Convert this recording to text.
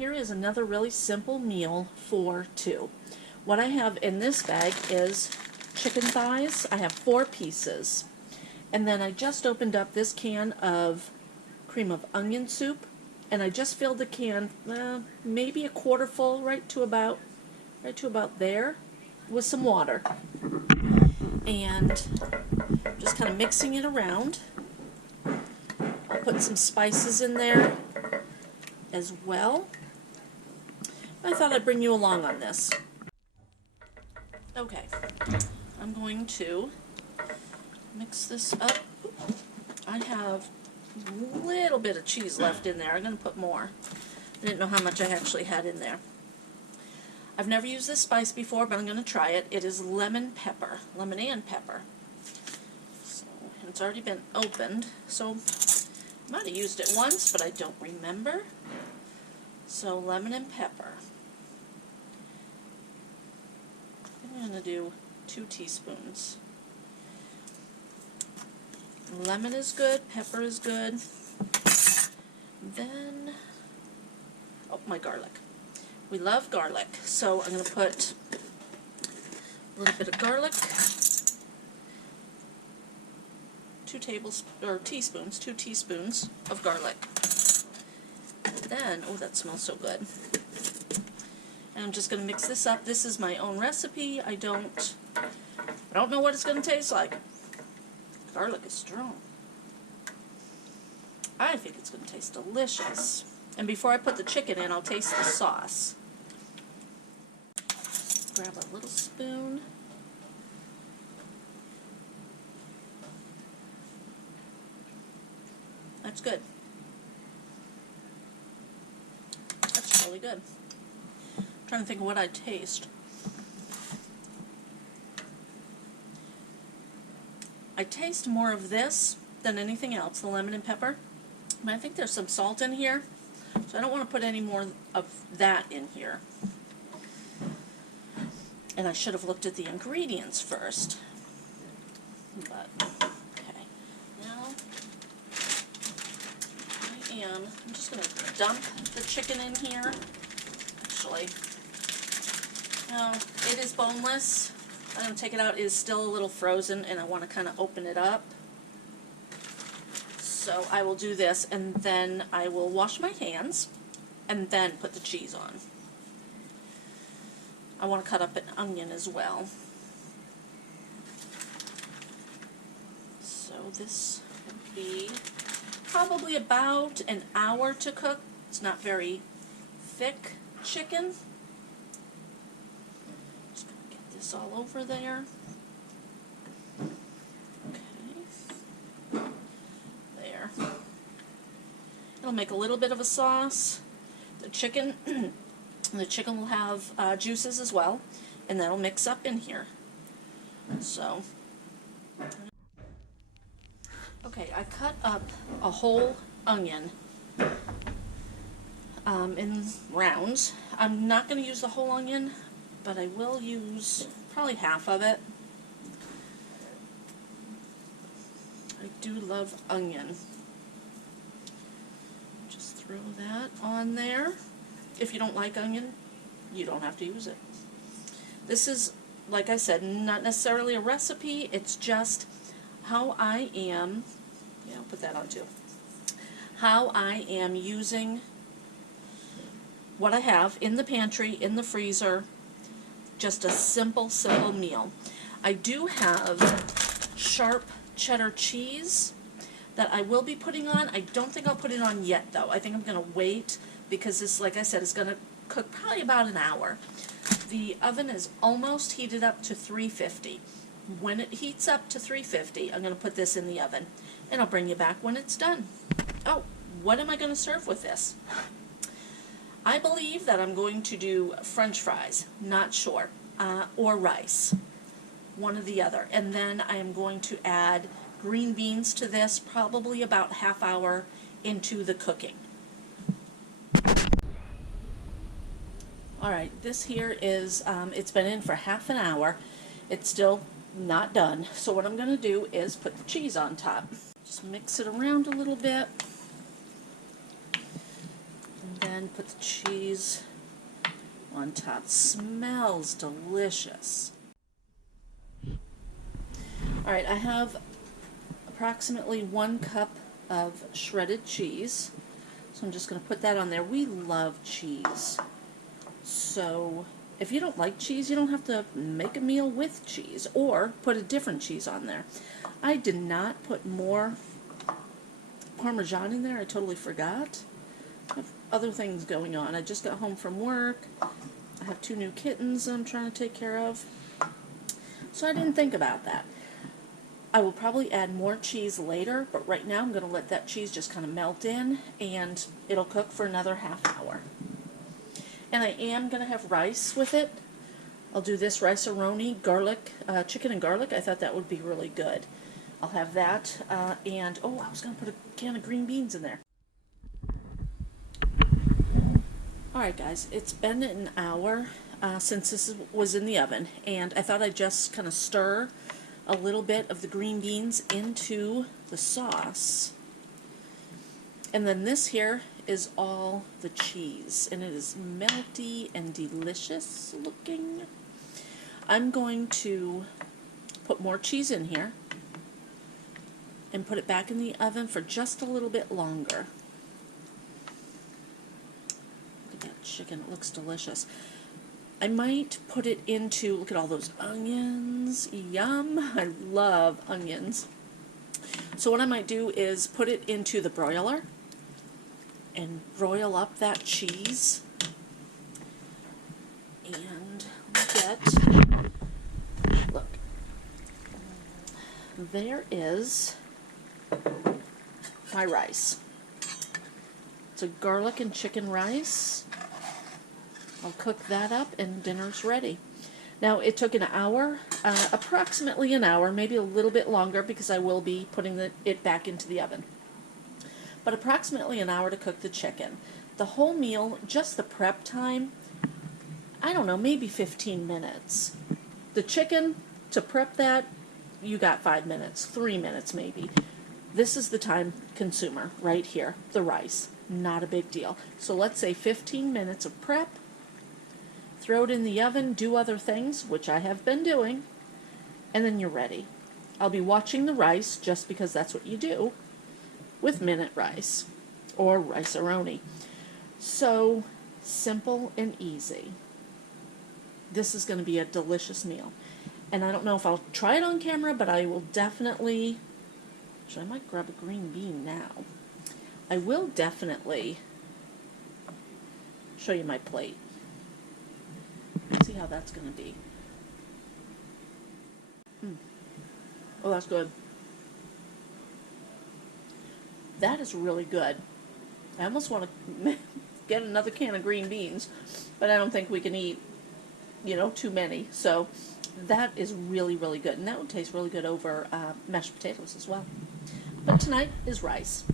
here is another really simple meal for two. What I have in this bag is chicken thighs. I have 4 pieces. And then I just opened up this can of cream of onion soup, and I just filled the can maybe a quarter full, right to about there, with some water. And just kind of mixing it around. I'll put some spices in there as well. I thought I'd bring you along on this. Okay, I'm going to mix this up. I have a little bit of cheese left in there. I'm going to put more. I didn't know how much I actually had in there. I've never used this spice before, but I'm going to try it. It is lemon and pepper. So, it's already been opened, so I might have used it once, but I don't remember. So, lemon and pepper. I'm going to do 2 teaspoons. Lemon is good, pepper is good. Then, oh, my garlic. We love garlic, so I'm going to put a little bit of garlic, 2 teaspoons of garlic. Then, oh, that smells so good. And I'm just going to mix this up. This is my own recipe. I don't know what it's going to taste like. Garlic is strong. I think it's going to taste delicious. And before I put the chicken in, I'll taste the sauce. Grab a little spoon. That's good. That's really good. I'm trying to think of what I'd taste. I taste more of this than anything else, the lemon and pepper. But I think there's some salt in here, so I don't want to put any more of that in here. And I should have looked at the ingredients first. But, okay. Now, I'm just going to dump the chicken in here. Actually, no, it is boneless. I'm going to take it out. It is still a little frozen, and I want to kind of open it up. So I will do this, and then I will wash my hands, and then put the cheese on. I want to cut up an onion as well. So this would be probably about an hour to cook. It's not very thick chicken. Just going to get this all over there. Okay. There. It'll make a little bit of a sauce. The chicken will have juices as well, and that'll mix up in here. So, okay, I cut up a whole onion in rounds. I'm not going to use the whole onion, but I will use probably half of it. I do love onion. Just throw that on there. If you don't like onion, you don't have to use it. This is, like I said, not necessarily a recipe. It's just how I am, yeah, I'll put that on too, how I am using what I have in the pantry, in the freezer. Just a simple meal. I do have sharp cheddar cheese that I will be putting on. I don't think I'll put it on yet, though. I think I'm going to wait, because this, like I said, is going to cook probably about an hour. The oven is almost heated up to 350. When it heats up to 350, I'm going to put this in the oven, and I'll bring you back when it's done. Oh, what am I going to serve with this? I believe that I'm going to do French fries, not sure, or rice, one or the other. And then I am going to add green beans to this, probably about half hour into the cooking. Alright, this here is, it's been in for half an hour. It's still not done. So what I'm going to do is put the cheese on top. Just mix it around a little bit. And then And put the cheese on top. Smells delicious. Alright, I have approximately 1 cup of shredded cheese. So I'm just going to put that on there. We love cheese. So if you don't like cheese, you don't have to make a meal with cheese or put a different cheese on there. I did not put more Parmesan in there. I totally forgot. I have other things going on. I just got home from work. I have 2 new kittens I'm trying to take care of. So I didn't think about that. I will probably add more cheese later, but right now I'm going to let that cheese just kind of melt in, and it'll cook for another half hour. And I am going to have rice with it. I'll do this rice-a-roni, garlic, chicken and garlic. I thought that would be really good. I'll have that, and, oh, I was going to put a can of green beans in there. Alright guys, it's been an hour since this was in the oven, and I thought I'd just kind of stir a little bit of the green beans into the sauce. And then this here is all the cheese, and it is melty and delicious looking. I'm going to put more cheese in here and put it back in the oven for just a little bit longer. Look at that chicken, it looks delicious. I might put it into, look at all those onions, yum, I love onions. So what I might do is put it into the broiler and broil up that cheese. And look, there is my rice. It's a garlic and chicken rice. I'll cook that up and dinner's ready. Now it took an hour, approximately an hour, maybe a little bit longer because I will be putting it back into the oven. But approximately an hour to cook the chicken. The whole meal, just the prep time, I don't know, maybe 15 minutes. The chicken, to prep that, you got 5 minutes, 3 minutes maybe. This is the time consumer right here, the rice. Not a big deal. So let's say 15 minutes of prep. Throw it in the oven, do other things, which I have been doing, and then you're ready. I'll be watching the rice, just because that's what you do, with minute rice, or rice-a-roni. So, simple and easy. This is going to be a delicious meal. And I don't know if I'll try it on camera, but I will definitely, actually I might grab a green bean now. I will definitely show you my plate. See how that's going to be. Oh, that's good. That is really good. I almost want to get another can of green beans, but I don't think we can eat, too many. So that is really, really good. And that would taste really good over mashed potatoes as well. But tonight is rice.